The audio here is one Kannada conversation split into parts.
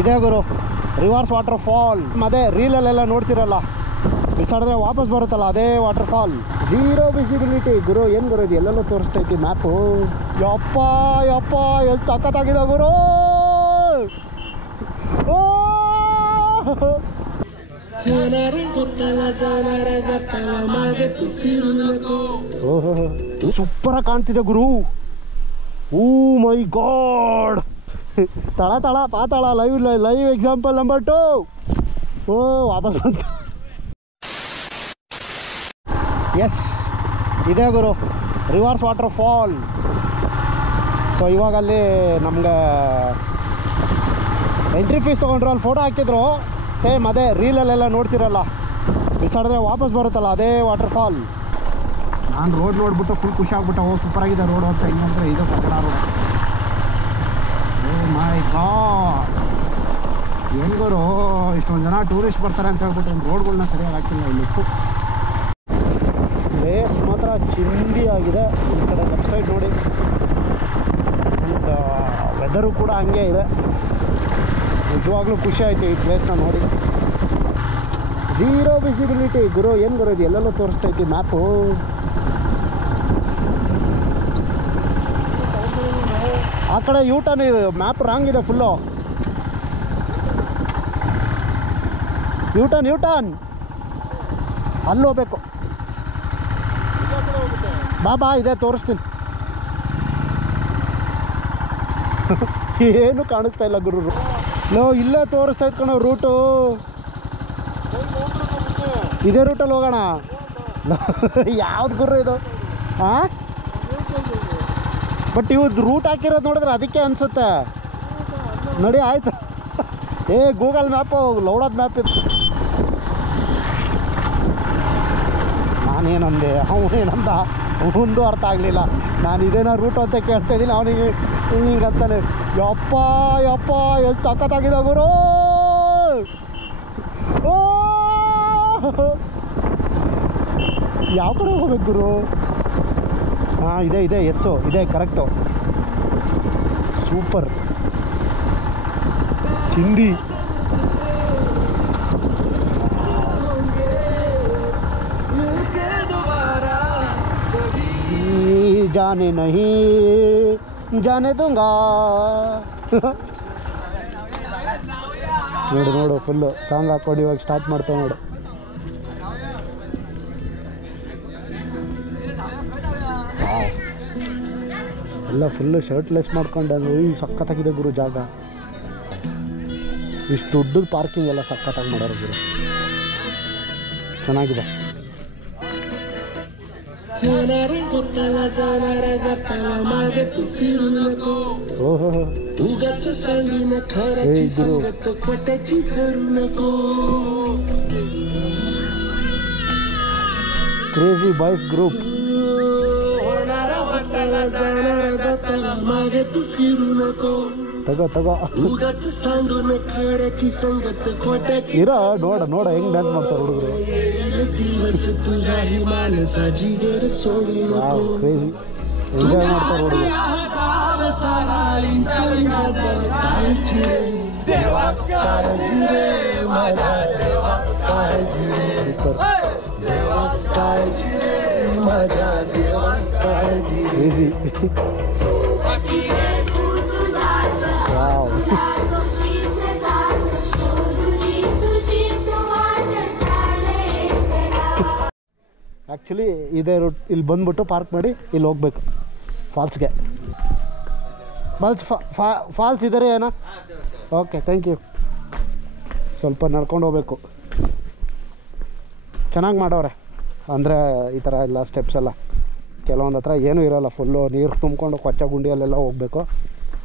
ಇದೇ ಗುರು ರಿವರ್ಸ್ ವಾಟರ್ ಫಾಲ್. ಅದೇ ರೀಲಲ್ಲೆಲ್ಲ ನೋಡ್ತಿರಲ್ಲ, ಬಿಸಾಡಿದ್ರೆ ವಾಪಸ್ ಬರುತ್ತಲ್ಲ ಅದೇ ವಾಟರ್ ಫಾಲ್. ಝೀರೋ ವಿಸಿಬಿಲಿಟಿ ಗುರು. ಏನು ಗುರು ಇದು ಎಲ್ಲೆಲ್ಲೋ ತೋರಿಸ್ತೈತಿ ಮ್ಯಾಪು. ಯಪ್ಪ ಯಪ್ಪ ಎಷ್ಟು ಸಖತ್ತಾಗಿದೆ ಗುರು. ಓಹೋ ಸೂಪರಾಗಿ ಕಾಣ್ತಿದೆ ಗುರು. ಓ ಮೈ ಗಾಡ್. ತಳ ತಳ ಪಾತಾಳ ಲೈವ್ ಎಕ್ಸಾಂಪಲ್ ನಂಬರ್ 2. ಓ ವಾಪಸ್ ಬಂತು. ಎಸ್ ಇದೇ ಗುರು ರಿವರ್ಸ್ ವಾಟರ್ ಫಾಲ್. ಸೊ ಇವಾಗ ಅಲ್ಲಿ ನಮ್ಗೆ ಎಂಟ್ರಿ ಫೀಸ್ ತೊಗೊಂಡ್ರು, ಅಲ್ಲಿ ಫೋಟೋ ಹಾಕಿದ್ರು. ಸೇಮ್ ಅದೇ ರೀಲಲ್ಲೆಲ್ಲ ನೋಡ್ತಿರಲ್ಲ, ಬಿಸಾಡಿದ್ರೆ ವಾಪಸ್ ಬರುತ್ತಲ್ಲ ಅದೇ ವಾಟರ್ ಫಾಲ್. ನಾನು ರೋಡ್ ನೋಡ್ಬಿಟ್ಟು ಫುಲ್ ಖುಷಿ ಆಗ್ಬಿಟ್ಟು ಓ ಸೂಪರಾಗಿದೆ ರೋಡು ಅಂತ. ಹಿಂಗಂದ್ರೆ ಇದು ಕನ್ನಡ ರೋಡ್. ಓ ಮೈ ಗಾಡ್ ಏನು ಗುರು, ಇಷ್ಟೊಂದು ಜನ ಟೂರಿಸ್ಟ್ ಬರ್ತಾರೆ ಅಂತ ಹೇಳ್ಬಿಟ್ಟು ಒಂದು ರೋಡ್ಗಳನ್ನ ಸರಿಯಾಗಿ ಹಾಕಿಲ್ಲ ಇಲ್ಲಿ. ಪ್ಲೇಸ್ ಮಾತ್ರ ಚಿಂದಿ ಆಗಿದೆ. ಈ ಕಡೆ ಲೆಫ್ಟ್ ಸೈಡ್ ನೋಡಿ, ಆ್ಯಂಡ್ ವೆದರು ಕೂಡ ಹಂಗೆ ಇದೆ. ನಿಜವಾಗ್ಲೂ ಖುಷಿ ಆಯಿತು ಈ ಪ್ಲೇಸ್ನ ನೋಡಿ. ಝೀರೋ ವಿಸಿಬಿಲಿಟಿ ಗುರು. ಏನು ಗುರು ಇದು ಎಲ್ಲೆಲ್ಲೋ ತೋರಿಸ್ತೈತಿ ಮ್ಯಾಪು. ಆ ಕಡೆ ಯೂಟರ್ನ್ ಇದೆ, ಮ್ಯಾಪ್ ರಾಂಗ್ ಇದೆ ಫುಲ್ಲು. ಯೂಟರ್ನ್ ಅಲ್ಲಿ ಹೋಗ್ಬೇಕು. ಬಾ ಇದೆ ತೋರಿಸ್ತೀನಿ. ಏನು ಕಾಣಿಸ್ತಾ ಇಲ್ಲ ಗುರು. ನೋ ಇಲ್ಲೇ ತೋರಿಸ್ತಾ ಇದ್ಕಣೋ ರೂಟು. ಇದೇ ರೂಟಲ್ಲಿ ಹೋಗೋಣ. ಯಾವ್ದು ಗುರು ಇದು? ಹಾಂ ಬಟ್ ಇವ್ದು ರೂಟ್ ಹಾಕಿರೋದು ನೋಡಿದ್ರೆ ಅದಕ್ಕೆ ಅನಿಸುತ್ತೆ ನೋಡಿ. ಆಯ್ತು ಗೂಗಲ್ ಮ್ಯಾಪು ಲೌಡೋದು ಮ್ಯಾಪ್ ಇದು. ನಾನೇನಂದೆ ಅವನೇನಂದ ಒಂದು ಅರ್ಥ ಆಗಲಿಲ್ಲ. ನಾನು ಇದೇನೋ ರೂಟು ಅಂತ ಕೇಳ್ತಾ ಇದ್ದೀನಿ, ಅವನಿಗೆ ಹಿಂಗೆ ಅಂತಾನೆ. ಯಪ್ಪ ಯಪ್ಪ ಎಷ್ಟು ಸಖತ್ತಾಗಿದೆ ಗುರು. ಓ ಯಾವ ಕಡೆ ಹೋಗ್ಬೇಕು ಗುರು? ಹಾಂ ಇದೆ ಎಸ್ಸು ಇದೆ ಕರೆಕ್ಟು. ಸೂಪರ್ ಹಿಂದಿ. जाने नहीं जाने दूंगा. ನೋಡು ಫುಲ್ಲು ಸಾಂಗ್ ಹಾಕೊಂಡು ಇವಾಗ ಸ್ಟಾರ್ಟ್ ಮಾಡ್ತಾವೆ ನೋಡು. ಎಲ್ಲ ಫುಲ್ಲು ಶರ್ಟ್ಲೆಸ್ ಮಾಡ್ಕೊಂಡು ಸಖತ್ತಾಗಿದೆ ಗುರು ಜಾಗ. ಇಷ್ಟು ದೊಡ್ಡದು ಪಾರ್ಕಿಂಗ್ ಎಲ್ಲ ಸಖತ್ತಾಗಿ ಮಾಡೋರು ಗುರು. ಚೆನ್ನಾಗಿದೆ. Crazy boys group. ತಗೋ ಇರೋ ನೋಡ ಹೆಂಗ್ ಡ್ಯಾನ್ಸ್ ಮಾಡ್ತಾರೆ ಹುಡುಗರು. ಕ್ರೇಜಿ ಎಂಜಾಯ್ ಮಾಡ್ತಾರೆ ಹುಡುಗರು. ಕ್ರೇಜಿ. ಆ್ಯಕ್ಚುಲಿ ಇದೇ ರೂಟ್. ಇಲ್ಲಿ ಬಂದ್ಬಿಟ್ಟು ಪಾರ್ಕ್ ಮಾಡಿ ಇಲ್ಲಿ ಹೋಗ್ಬೇಕು ಫಾಲ್ಸ್ಗೆ. ಫಾಲ್ಸ್ ಇದ್ದಾರೆ ಏನೋ? Okay thank you. ಸ್ವಲ್ಪ ನಡ್ಕೊಂಡು ಹೋಗ್ಬೇಕು. ಚೆನ್ನಾಗಿ ಮಾಡವ್ರೆ ಅಂದರೆ ಈ ಥರ ಎಲ್ಲ ಸ್ಟೆಪ್ಸ್ ಎಲ್ಲ. ಕೆಲವೊಂದು ಹತ್ರ ಏನೂ ಇರೋಲ್ಲ, ಫುಲ್ಲು ನೀರು ತುಂಬಿಕೊಂಡು ಕೊಚ್ಚ ಗುಂಡಿಯಲ್ಲೆಲ್ಲ ಹೋಗಬೇಕು.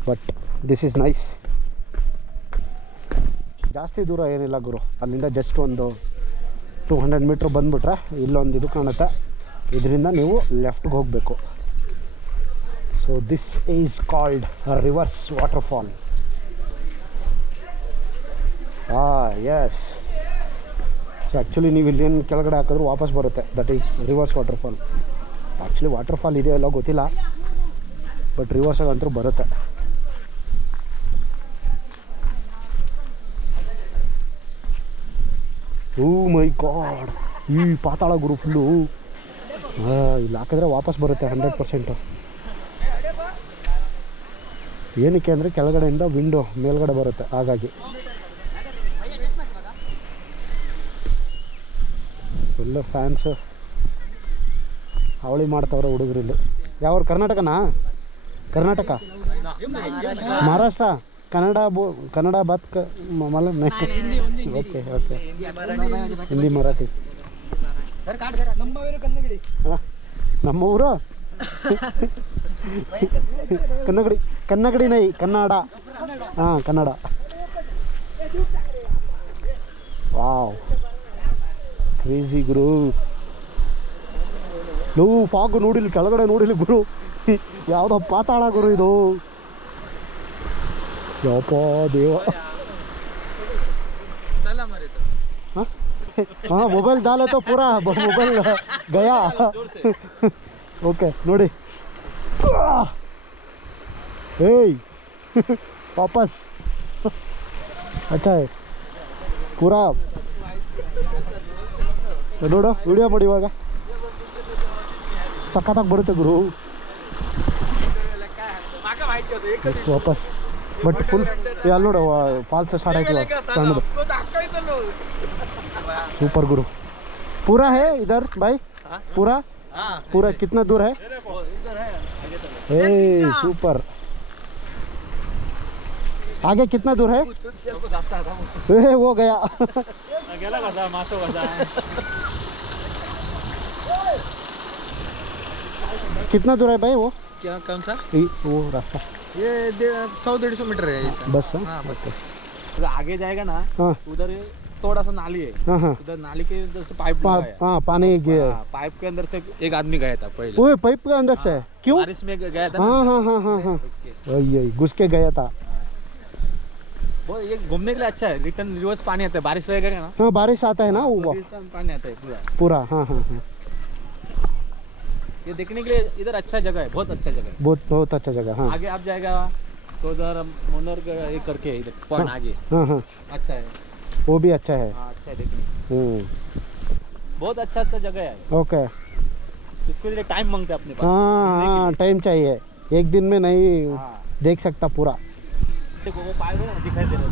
But this is nice. ಜಾಸ್ತಿ ದೂರ ಏನಿಲ್ಲ ಗುರು. ಅಲ್ಲಿಂದ ಜಸ್ಟ್ ಒಂದು 200 ಮೀಟ್ರ್ ಬಂದುಬಿಟ್ರೆ ಇಲ್ಲೊಂದು ಇದು ಕಾಣುತ್ತೆ. ಇದರಿಂದ ನೀವು ಲೆಫ್ಟ್ಗೆ ಹೋಗಬೇಕು. So this is called reverse water fall. Yes. So actually ನೀವು ಇಲ್ಲೇನು ಕೆಳಗಡೆ ಹಾಕಿದ್ರು ವಾಪಸ್ ಬರುತ್ತೆ. That is reverse water fall. Actually water fall ಇದೆಯೋ ಎಲ್ಲ ಗೊತ್ತಿಲ್ಲ, ಬಟ್ ರಿವರ್ಸಾಗಂತೂ ಬರುತ್ತೆ. ಓ ಮೈ ಗಾಡ್, ಈ ಪಾತಾಳ ಗುರು ಫುಲ್ಲು. ಇಲ್ಲಿ ಹಾಕಿದ್ರೆ ವಾಪಸ್ ಬರುತ್ತೆ 100%. ಏನಕ್ಕೆ ಅಂದರೆ ಕೆಳಗಡೆಯಿಂದ ವಿಂಡೋ ಮೇಲ್ಗಡೆ ಬರುತ್ತೆ, ಹಾಗಾಗಿ. ಫುಲ್ಲು ಫ್ಯಾನ್ಸು ಅವಳಿ ಮಾಡ್ತವ್ರೆ ಹುಡುಗರಿಲ್ಲಿ. ಯಾವ ಕರ್ನಾಟಕನಾ? ಕರ್ನಾಟಕ, ಮಹಾರಾಷ್ಟ್ರ, ಕನ್ನಡ ಬಾತ್ ಮಲ ಓಕೆ ಓಕೆ. ಹಿಂದಿ ಮರಾಠಿ. ನಮ್ಮ ಊರು ಕನ್ನಗಡಿ ನೈ ಕನ್ನಡ. ಹಾಂ, ಕನ್ನಡ. ವಾವ್, ಕ್ರೇಜಿ ಗುರು. ನೀವು ಫಾಗು ನೋಡಿಲ್ಲ, ಕೆಳಗಡೆ ನೋಡಿಲ್ಲ ಗುರು. ಯಾವುದೋ ಪಾತಾಳ ಗುರು ಇದು. ಯಪ್ಪ ದೇವ. हाँ मोबाइल डाले तो पूरा मोबाइल गया. ओके ನೋಡಿ. ಏಯ್ ವಾಪಸ್. अच्छा है पूरा. ನೋಡು ವಿಡಿಯೋ ಮಾಡಿ ಇವಾಗ. ಸಖತ್ತಾಗಿ ಬರುತ್ತೆ ಗುರು. ವಾಪಸ್ ಬಟ್ ಫುಲ್ ಅಲ್ಲಿ ನೋಡು ಫಾಲ್ಸ್ ಸ್ಟಾರ್ಟ್ ಆಯ್ತು ಸಣ್ಣದು. सुपर गुरु. पूरा है इधर भाई? पूरा पूरा कितना दूर है? ए सुपर. आगे कितना दूर है? ए वो गया. कितना दूर है भाई वो? क्या कौन सा? वो रास्ता ये 100-150 मीटर है बस. आगे जाएगा ना, उधर थोड़ा सा नाली है. उधर नाली के अंदर से पाइप लगा है. हाँ, पानी पाइप के अंदर से एक आदमी गया था पहले. वो पाइप के अंदर से क्यों? बारिश में गया था. हाँ हाँ हाँ हाँ हाँ, वही घुस के गया था. वो ये घूमने के लिए अच्छा है. रिटर्न रिवर्स पानी आता है, बारिश रहेगा ना. हाँ, बारिश आता है ना, वो पानी आता है पूरा. हाँ हाँ हाँ, ये देखने के लिए इधर अच्छा जगह है, बहुत अच्छा जगह है. बहुत अच्छा जगह. हाँ, आगे आप जाएगा तो उधर मोनर ये करके इधर पॉइंट आगे. हाँ हाँ, अच्छा है, वो भी अच्छा है. हाँ अच्छा है देखने. बहुत अच्छा जगह है. ओके. इसके लिए टाइम मांगते हैं अपने पास. हाँ, टाइम चाहिए. एक दिन में नहीं देख सकता पूरा. देखो वो पाइप है, दिखाई दे रहा है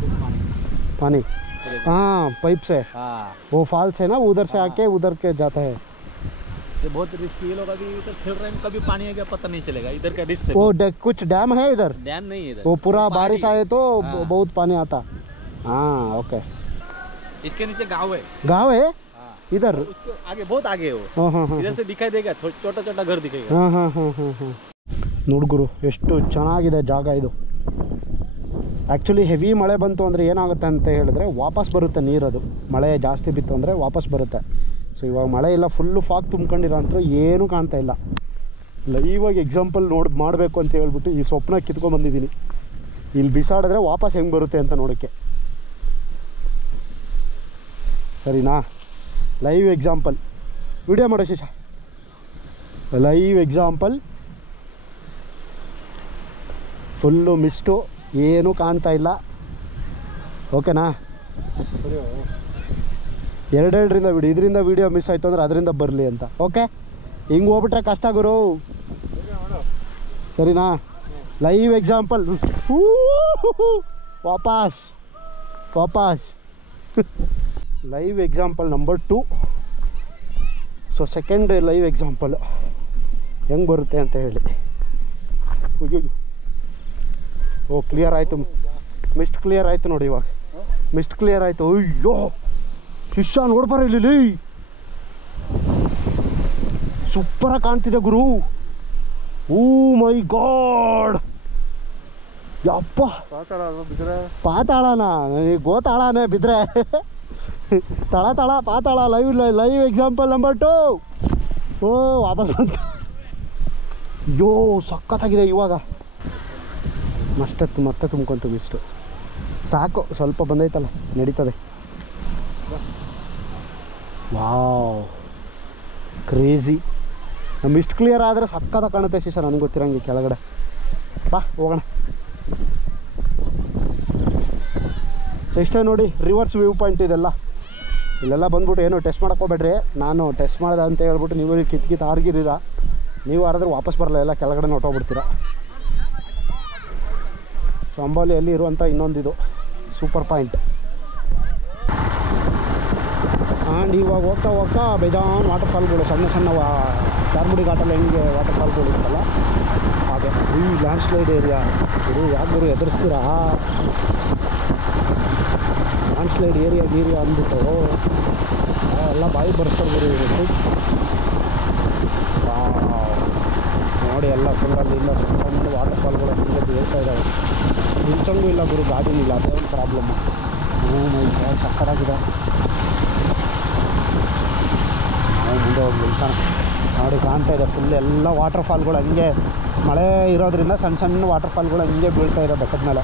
पानी. हाँ, पाइप से. हाँ, वो फॉल्स है ना, उधर से आके उधर के जाता है. ये बहुत रिस्की. ये लोग अभी इधर खेल रहे हैं, कभी पानी आएगा पता नहीं चलेगा. इधर का रिस्क है. वो कुछ डैम है इधर? डैम नहीं है इधर. वो पूरा बारिश आए तो बहुत पानी आता. हाँ ओके. इसके नीचे गांव है. गांव है इधर? उसके आगे बहुत आगे है वो. इधर से दिखाई देगा, छोटा छोटा घर दिखेगा. हाँ हाँ हाँ हाँ हाँ. ನೋಡಿ ಗುರು ಎಷ್ಟು ಚೆನ್ನಾಗಿದೆ ಜಾಗ ಇದು. ಆ್ಯಕ್ಚುಲಿ ಹೆವಿ ಮಳೆ ಬಂತು ಅಂದರೆ ಏನಾಗುತ್ತೆ ಅಂತ ಹೇಳಿದ್ರೆ ವಾಪಸ್ ಬರುತ್ತೆ ನೀರದು. ಮಳೆ ಜಾಸ್ತಿ ಬಿತ್ತು ಅಂದರೆ ವಾಪಸ್ ಬರುತ್ತೆ. ಸೊ ಇವಾಗ ಮಳೆ ಇಲ್ಲ, ಫುಲ್ಲು ಫಾಗ್ ತುಂಬ್ಕೊಂಡಿರೋ ಅಂತೂ ಏನೂ ಕಾಣ್ತಾ ಇಲ್ಲ. ಲೈವಾಗಿ ಎಕ್ಸಾಂಪಲ್ ಮಾಡಬೇಕು ಅಂತ ಹೇಳ್ಬಿಟ್ಟು ಈ ಸ್ವಪ್ನ ಕಿತ್ಕೊಂಡ್ಬಂದಿದ್ದೀನಿ. ಇಲ್ಲಿ ಬಿಸಾಡಿದ್ರೆ ವಾಪಸ್ ಹೆಂಗೆ ಬರುತ್ತೆ ಅಂತ ನೋಡೋಕ್ಕೆ. ಸರಿನಾ? ಲೈವ್ ಎಕ್ಸಾಂಪಲ್ ವಿಡಿಯೋ ಮಾಡೋ ಶಿಶಾ. Live example. ಫುಲ್ಲು ಮಿಸ್ಟು, ಏನೂ ಕಾಣ್ತಾ ಇಲ್ಲ. ಓಕೆನಾ? ಎರಡೆರಡರಿಂದ ವಿಡಿಯೋ, ಇದರಿಂದ ವಿಡಿಯೋ ಮಿಸ್ ಆಯಿತು ಅಂದರೆ ಅದರಿಂದ ಬರಲಿ ಅಂತ. ಓಕೆ, ಹಿಂಗೆ ಹೋಗ್ಬಿಟ್ರೆ ಕಷ್ಟ ಗುರು. ಸರಿನಾ? Live example. ವಾಪಸ್ live example number 2. So second live example ಹೆಂಗೆ ಬರುತ್ತೆ ಅಂತ ಹೇಳಿ. ಓ ಕ್ಲಿಯರ್ ಆಯಿತು, ಮಿಸ್ಟ್ ಕ್ಲಿಯರ್ ಆಯಿತು ನೋಡಿ. ಇವಾಗ ಮಿಸ್ಟ್ ಕ್ಲಿಯರ್ ಆಯಿತು. ಅಯ್ಯೋ ಶಿಷ್ಯ ನೋಡ್ಬಾರ ಇಲ್ಲಿ, ಸೂಪರಾಗಿ ಕಾಣ್ತಿದೆ ಗುರು. ಓ ಮೈ ಗಾಡ್, ಯಪ್ಪ ಪಾತಾಳನ ಗೋತಾಳನೇ ಬಿದ್ದರೆ ತಳ ಪಾತಾಳ. Live example number 2. ಓ ವಾಪಸ್ ಬಂತು. ಅಯ್ಯೋ ಸಖತ್ತಾಗಿದೆ. ಇವಾಗ ಮತ್ತೆ ತುಂಬ್ಕೊಂತು ಇಷ್ಟು ಸಾಕು. ಸ್ವಲ್ಪ ಬಂದೈತಲ್ಲ, ನಡೀತದೆ. Wow crazy. ನಮ್ಮ ಇಷ್ಟು ಕ್ಲಿಯರ್ ಆದರೆ ಸಕ್ಕತ್ತಾಗಿ ಕಾಣುತ್ತೆ ಶಿಶಾ, ನನಗೆ ಗೊತ್ತಿರಂಗೆ. ಕೆಳಗಡೆ ಬಾ ಹೋಗೋಣ. ಸೊ ಇಷ್ಟೇ ನೋಡಿ, ರಿವರ್ಸ್ ವ್ಯೂ ಪಾಯಿಂಟ್ ಇದೆಲ್ಲ. ಇಲ್ಲೆಲ್ಲ ಬಂದ್ಬಿಟ್ಟು ಏನು ಟೆಸ್ಟ್ ಮಾಡಕ್ಕೆ ಹೋಗ್ಬೇಡ್ರಿ. ನಾನು ಟೆಸ್ಟ್ ಮಾಡಿದೆ ಅಂತ ಹೇಳ್ಬಿಟ್ಟು ನೀವು ಕಿತ್ ಆರ್ಗಿರೀರ. ನೀವು ಯಾರಾದ್ರೂ ವಾಪಸ್ ಬರಲ್ಲ, ಎಲ್ಲ ಕೆಳಗಡೆ ಹೊಟ್ಟೋಗ್ಬಿಡ್ತೀರ. ಸೊ ಅಂಬೋಲಿಯಲ್ಲಿ ಇರುವಂಥ ಇನ್ನೊಂದಿದು ಸೂಪರ್ ಪಾಯಿಂಟ್. ಆ್ಯಂಡ್ ಇವಾಗ ಹೋಗ್ತಾ ಹೋಗ್ತಾ ಬೇಜಾನ್ ವಾಟರ್ ಫಾಲ್ಗಳು, ಸಣ್ಣ ಸಣ್ಣ ಚಾರ್ಮುಡಿ ಘಾಟಲ್ಲಿ ಹೆಂಗೆ ವಾಟರ್ ಫಾಲ್ಗಳು ಇರುತ್ತಲ್ಲ ಹಾಗೆ. ಈ ಲ್ಯಾಂಡ್ ಸ್ಲೈಡ್ ಏರಿಯಾ ಇದು ಯಾಕೆ ಗುರು ಎದುರಿಸ್ತೀರಾ? ಲ್ಯಾಂಡ್ ಸ್ಲೈಡ್ ಏರಿಯಾ ಅಂದ್ಬಿಟ್ಟು ಎಲ್ಲ ಬಾಯಿ ಬರ್ಸ್ತಾರೆ ಗುರು ಇವತ್ತು. ನೋಡಿ ಎಲ್ಲ ಫುಲ್ಲಲ್ಲಿ ಇಲ್ಲ ಸಣ್ಣ ವಾಟರ್ ಫಾಲ್ಗಳು ಹಿಂಗೆ ಬೀಳ್ತಾ ಇದ್ದಾವೆ. ನಿಲ್ಸಂಗೂ ಇಲ್ಲ ಗುರು, ಗಾಡಿನೂ ಇಲ್ಲ, ಅದೇ ಒಂದು ಪ್ರಾಬ್ಲಮ್ಮು. ಸಕ್ಕತ್ತಾಗಿದೆ. ನಾವು ಮುಂದೆ ಹೋಗಿ ನಿಲ್ತಾನೆ ನೋಡಿ, ಕಾಣ್ತಾ ಇದೆ ಫುಲ್ ಎಲ್ಲ ವಾಟರ್ ಫಾಲ್ಗಳು ಹಂಗೆ. ಮಳೆ ಇರೋದ್ರಿಂದ ಸಣ್ಣ ಸಣ್ಣ ವಾಟರ್ ಫಾಲ್ಗಳು ಹಂಗೆ ಬೀಳ್ತಾ ಇದೆ ಬೆಟ್ಟದ ಮೇಲೆ.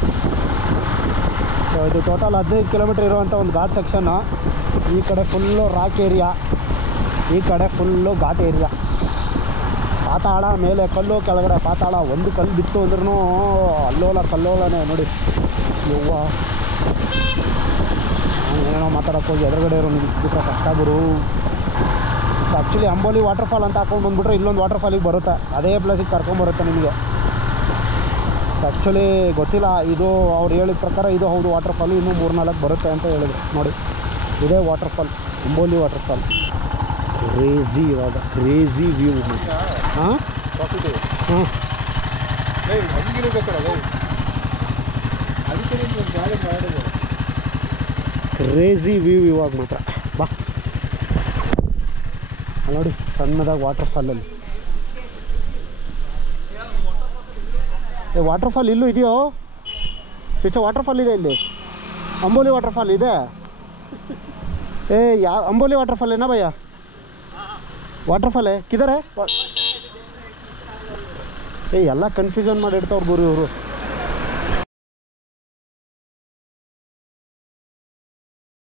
ಸೊ ಇದು ಟೋಟಲ್ 15 ಕಿಲೋಮೀಟ್ರ್ ಇರುವಂಥ ಒಂದು ಘಾಟ್ ಸೆಕ್ಷನ್ನು. ಈ ಕಡೆ ಫುಲ್ಲು ರಾಕ್ ಏರಿಯಾ, ಈ ಕಡೆ ಫುಲ್ಲು ಘಾಟ್ ಏರಿಯಾ. ಪಾತಾಳ ಮೇಲೆ ಕಲ್ಲು, ಕೆಳಗಡೆ ಪಾತಾಳ. ಒಂದು ಕಲ್ಲು ಬಿತ್ತು ಅಂದ್ರೂ ಕಲ್ಲೋಲನೇ ನೋಡಿ. ಯವ್ವ ನಾನು ಏನೋ ಮಾತಾಡೋಕ್ಕೆ ಹೋಗಿ ಎದುರುಗಡೆ ಇರೋ ಬಿಟ್ಟರೆ ಕಷ್ಟ ಗುರು. ಆ್ಯಕ್ಚುಲಿ ಅಂಬೋಲಿ ವಾಟರ್ ಫಾಲ್ ಅಂತ ಹಾಕೊಂಡು ಬಂದುಬಿಟ್ರೆ ಇಲ್ಲೊಂದು ವಾಟರ್ ಫಾಲಿಗೆ ಬರುತ್ತೆ, ಅದೇ ಪ್ಲೇಸಿಗೆ ಕರ್ಕೊಂಬರುತ್ತೆ ನಿಮಗೆ. ಆ್ಯಕ್ಚುಲಿ ಗೊತ್ತಿಲ್ಲ, ಇದು ಅವ್ರು ಹೇಳಿದ ಪ್ರಕಾರ ಇದು ಹೌದು ವಾಟರ್ ಫಾಲು, ಇನ್ನೂ 3-4 ಬರುತ್ತೆ ಅಂತ ಹೇಳಿದ್ರು. ನೋಡಿ ಇದೇ water fall, Amboli water fall. Crazy ಇವಾಗ, ಕ್ರೇಜಿ ವ್ಯೂ. ಹಾಂ ಹಾಂ ಕ್ರೇಜಿ ವ್ಯೂ ಇವಾಗ ಮಾತ್ರ. ಬಾ ನೋಡಿ ಸಣ್ಣದಾಗಿ ವಾಟರ್ ಫಾಲಲ್ಲಿ. ವಾಟರ್ ಫಾಲ್ ಇಲ್ಲೂ ಇದೆಯೋ? ಎಷ್ಟು ವಾಟರ್ ಫಾಲ್ ಇದೆ ಇಲ್ಲಿ? ಅಂಬೋಲಿ ವಾಟರ್ ಫಾಲ್ ಇದೆ. अंबोली वाटरफॉल है ना भैया? वाटरफॉल है किधर है? ಎಲ್ಲ ಕನ್ಫ್ಯೂಷನ್ ಮಾಡಿ ಇಡ್ತಾವ್ರು ಗುರು ಇವರು.